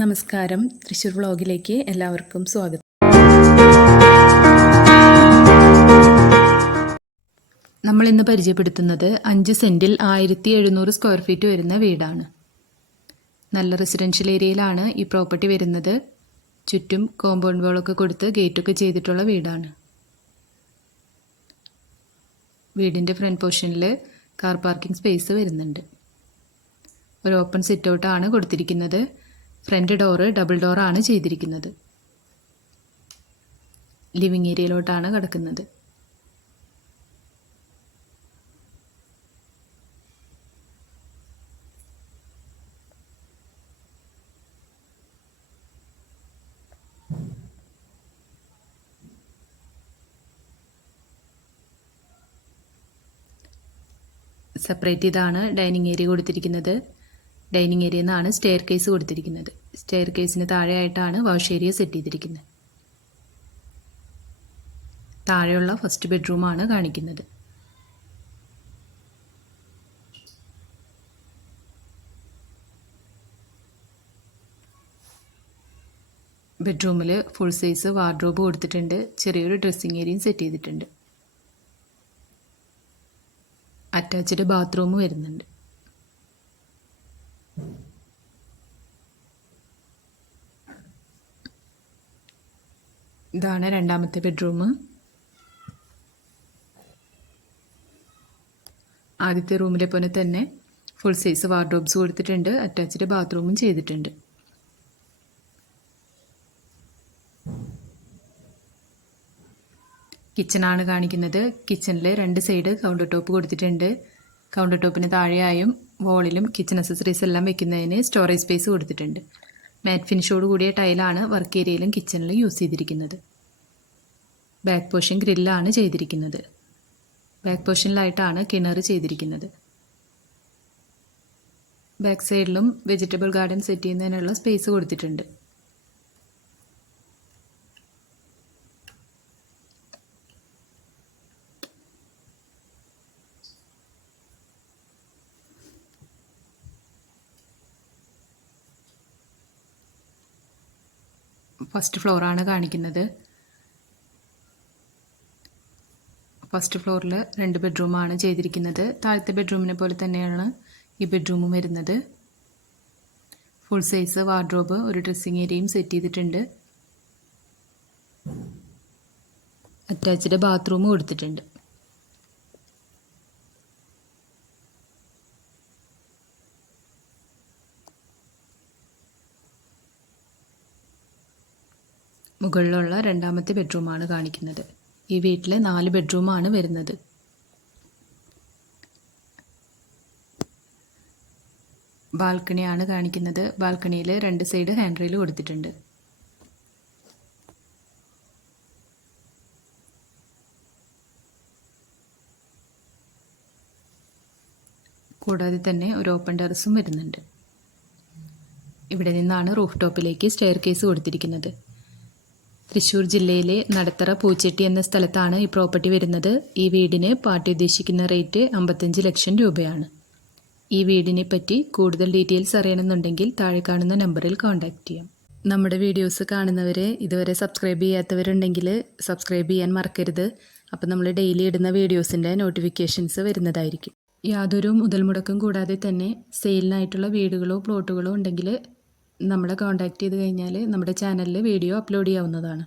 നമസ്കാരം. തൃശ്ശൂർ വ്ളോഗിലേക്ക് എല്ലാവർക്കും സ്വാഗതം. നമ്മൾ ഇന്ന് പരിചയപ്പെടുത്തുന്നത് അഞ്ച് സെന്റിൽ ആയിരത്തി എഴുന്നൂറ് സ്ക്വയർ ഫീറ്റ് വരുന്ന വീടാണ്. നല്ല റെസിഡൻഷ്യൽ ഏരിയയിലാണ് ഈ പ്രോപ്പർട്ടി വരുന്നത്. ചുറ്റും കോമ്പൗണ്ട് വാളൊക്കെ കൊടുത്ത് ഗേറ്റൊക്കെ ചെയ്തിട്ടുള്ള വീടാണ്. വീടിന്റെ ഫ്രണ്ട് പോർഷനിൽ കാർ പാർക്കിംഗ് സ്പേസ് വരുന്നുണ്ട്. ഒരു ഓപ്പൺ സിറ്റ് ഔട്ടാണ് കൊടുത്തിരിക്കുന്നത്. ഫ്രണ്ട് ഡോറ് ഡബിൾ ഡോറാണ് ചെയ്തിരിക്കുന്നത്. ലിവിങ് ഏരിയയിലോട്ടാണ് കിടക്കുന്നത്. സെപ്പറേറ്റ് ചെയ്താണ് ഡൈനിങ് ഏരിയ കൊടുത്തിരിക്കുന്നത്. ഡൈനിങ് ഏരിയയിൽ നിന്നാണ് സ്റ്റെയർ കേസ് കൊടുത്തിരിക്കുന്നത്. സ്റ്റെയർ കേസിന് താഴെയായിട്ടാണ് വാഷ് ഏരിയ സെറ്റ് ചെയ്തിരിക്കുന്നത്. താഴെയുള്ള ഫസ്റ്റ് ബെഡ്റൂമാണ് കാണിക്കുന്നത്. ബെഡ്റൂമിൽ ഫുൾ സൈസ് വാർഡ്രോബ് കൊടുത്തിട്ടുണ്ട്. ചെറിയൊരു ഡ്രസ്സിങ് ഏരിയയും സെറ്റ് ചെയ്തിട്ടുണ്ട്. അറ്റാച്ച്ഡ് ബാത്റൂം വരുന്നുണ്ട്. ഇതാണ് രണ്ടാമത്തെ ബെഡ്റൂം. ആദ്യത്തെ റൂമിലെ പോലെ തന്നെ ഫുൾ സൈസ് വാർഡ്രോബ്സ് കൊടുത്തിട്ടുണ്ട്. അറ്റാച്ച്ഡ് ബാത്റൂമും ചെയ്തിട്ടുണ്ട്. കിച്ചണാണ് കാണിക്കുന്നത്. കിച്ചണിൽ രണ്ട് സൈഡ് കൗണ്ടർ ടോപ്പ് കൊടുത്തിട്ടുണ്ട്. കൗണ്ടർ ടോപ്പിന് താഴെയായും വോളിലും കിച്ചൺ അസസറീസ് എല്ലാം വെക്കുന്നതിന് സ്റ്റോറേജ് സ്പേസ് കൊടുത്തിട്ടുണ്ട്. മാറ്റ് ഫിനിഷോട് കൂടിയ ടൈലാണ് വർക്ക് ഏരിയയിലും കിച്ചണിലും യൂസ് ചെയ്തിരിക്കുന്നത്. ബാക്ക് പോർഷൻ ഗ്രില്ലാണ് ചെയ്തിരിക്കുന്നത്. ബാക്ക് പോർഷനിലായിട്ടാണ് കിണർ ചെയ്തിരിക്കുന്നത്. ബാക്ക് സൈഡിലും വെജിറ്റബിൾ ഗാർഡൻ സെറ്റ് ചെയ്യുന്നതിനുള്ള സ്പേസ് കൊടുത്തിട്ടുണ്ട്. ഫസ്റ്റ് ഫ്ലോറാണ് കാണിക്കുന്നത്. ഫസ്റ്റ് ഫ്ലോറിൽ രണ്ട് ബെഡ്റൂമാണ് ചെയ്തിരിക്കുന്നത്. താഴത്തെ ബെഡ്റൂമിനെ പോലെ തന്നെയാണ് ഈ ബെഡ്റൂമും വരുന്നത്. ഫുൾ സൈസ് വാർഡ്രോബ് ഒരു ഡ്രസ്സിങ് ഏരിയയും സെറ്റ് ചെയ്തിട്ടുണ്ട്. അറ്റാച്ച്ഡ് ബാത്റൂം കൊടുത്തിട്ടുണ്ട് മുകളിലുള്ള രണ്ടാമത്തെ ബെഡ്റൂമാണ് കാണിക്കുന്നത്. ഈ വീട്ടിൽ നാല് ബെഡ്റൂമാണ് വരുന്നത്. ബാൽക്കണിയാണ് കാണിക്കുന്നത്. ബാൽക്കണിയിൽ രണ്ട് സൈഡ് ഹാൻഡ് റെയിൽ കൊടുത്തിട്ടുണ്ട്. കൂടാതെ തന്നെ ഒരു ഓപ്പൺ ടെറസും വരുന്നുണ്ട്. ഇവിടെ നിന്നാണ് റൂഫ് ടോപ്പിലേക്ക് സ്റ്റെയർ കേസ് കൊടുത്തിരിക്കുന്നത്. തൃശ്ശൂർ ജില്ലയിലെ നടത്തറ പൂച്ചെട്ടി എന്ന സ്ഥലത്താണ് ഈ പ്രോപ്പർട്ടി വരുന്നത്. ഈ വീടിന് പാർട്ടി ഉദ്ദേശിക്കുന്ന റേറ്റ് അമ്പത്തഞ്ച് ലക്ഷം രൂപയാണ്. ഈ വീടിനെ പറ്റി കൂടുതൽ ഡീറ്റെയിൽസ് അറിയണമെന്നുണ്ടെങ്കിൽ താഴെ കാണുന്ന നമ്പറിൽ കോൺടാക്റ്റ് ചെയ്യാം. നമ്മുടെ വീഡിയോസ് കാണുന്നവരെ ഇതുവരെ സബ്സ്ക്രൈബ് ചെയ്യാത്തവരുണ്ടെങ്കിൽ സബ്സ്ക്രൈബ് ചെയ്യാൻ മറക്കരുത്. അപ്പോൾ നമ്മൾ ഡെയിലി ഇടുന്ന വീഡിയോസിന്റെ നോട്ടിഫിക്കേഷൻസ് വരുന്നതായിരിക്കും. യാതൊരു മുതൽ മുടക്കം കൂടാതെ തന്നെ സെയിലിനായിട്ടുള്ള വീടുകളോ പ്ലോട്ടുകളോ ഉണ്ടെങ്കിൽ നമ്മളെ കോൺടാക്റ്റ് ചെയ്ത് കഴിഞ്ഞാൽ നമ്മുടെ ചാനലിൽ വീഡിയോ അപ്ലോഡ് ചെയ്യാവുന്നതാണ്.